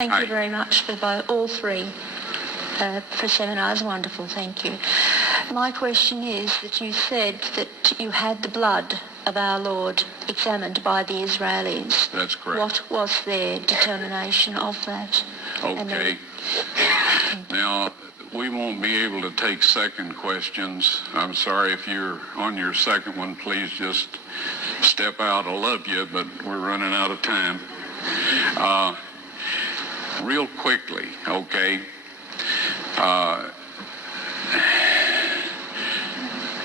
Thank you very much for all three for seminars. Wonderful, thank you. My question is that you said that you had the blood of our Lord examined by the Israelis. That's correct. What was their determination of that? Okay. Now, we won't be able to take second questions. I'm sorry if you're on your second one, please just step out. I love you, but we're running out of time. Real quickly, okay,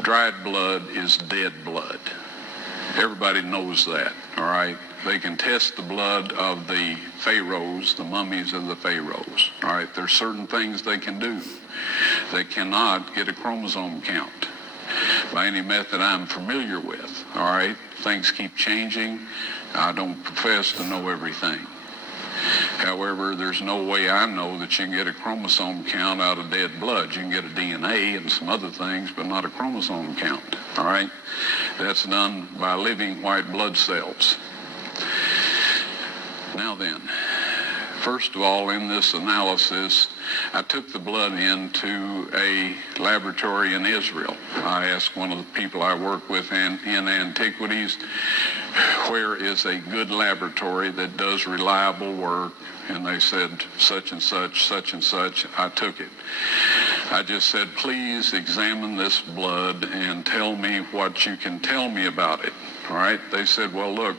dried blood is dead blood. Everybody knows that, all right? They can test the blood of the pharaohs, the mummies of the pharaohs, all right? There's certain things they can do. They cannot get a chromosome count by any method I'm familiar with, all right? Things keep changing. I don't profess to know everything. However, there's no way I know that you can get a chromosome count out of dead blood. You can get a DNA and some other things, but not a chromosome count, all right? That's done by living white blood cells. Now then, first of all, in this analysis, I took the blood into a laboratory in Israel. I asked one of the people I work with in antiquities, where is a good laboratory that does reliable work? And they said, such and such, such and such. I took it. I just said, please examine this blood and tell me what you can tell me about it. All right? They said, well, look,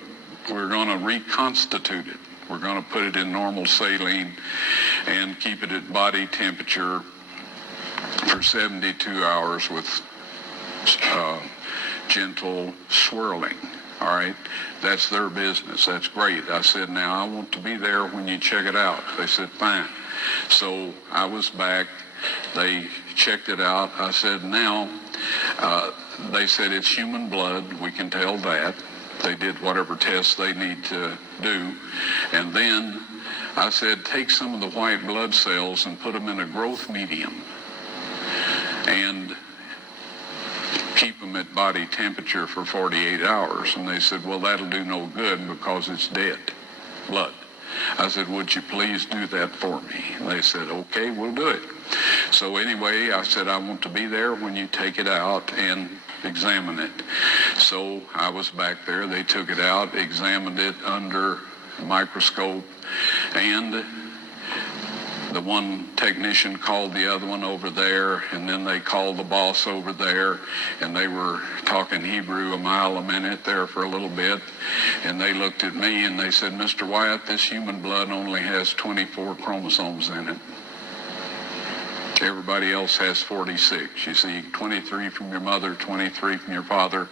we're going to reconstitute it. We're going to put it in normal saline and keep it at body temperature for 72 hours with gentle swirling. All right, that's their business. That's great. I said, now I want to be there when you check it out. They said, fine. So I was back. They checked it out. I said, now, they said it's human blood. We can tell that. They did whatever tests they need to do. And then I said, take some of the white blood cells and put them in a growth medium and keep them at body temperature for 48 hours. And they said, well, that'll do no good because it's dead blood. I said, would you please do that for me? And they said, okay, we'll do it. So anyway, I said, I want to be there when you take it out and examine it. So I was back there. They took it out, examined it under a microscope, and the one technician called the other one over there, and then they called the boss over there, and they were talking Hebrew a mile a minute there for a little bit, and they looked at me and they said, Mr. Wyatt, this human blood only has 24 chromosomes in it. Everybody else has 46. You see, 23 from your mother, 23 from your father,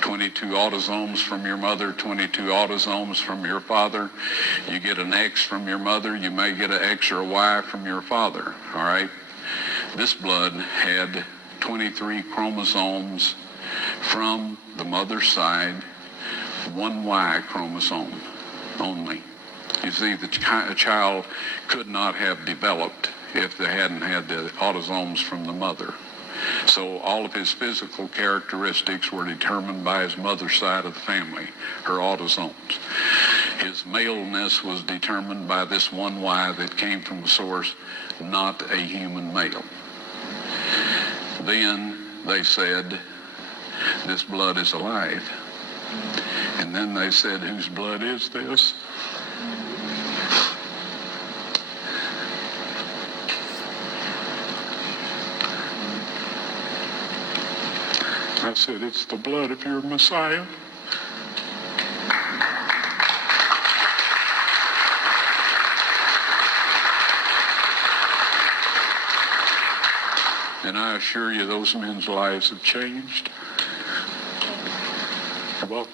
22 autosomes from your mother, 22 autosomes from your father. You get an X from your mother, you may get an X or a Y from your father, all right? This blood had 23 chromosomes from the mother's side, one Y chromosome only. You see, the child could not have developed if they hadn't had the autosomes from the mother. So all of his physical characteristics were determined by his mother's side of the family, her autosomes. His maleness was determined by this one Y that came from a source, not a human male. Then they said, this blood is alive. And then they said, whose blood is this? I said, it's the blood of your Messiah. And I assure you, those men's lives have changed. Well,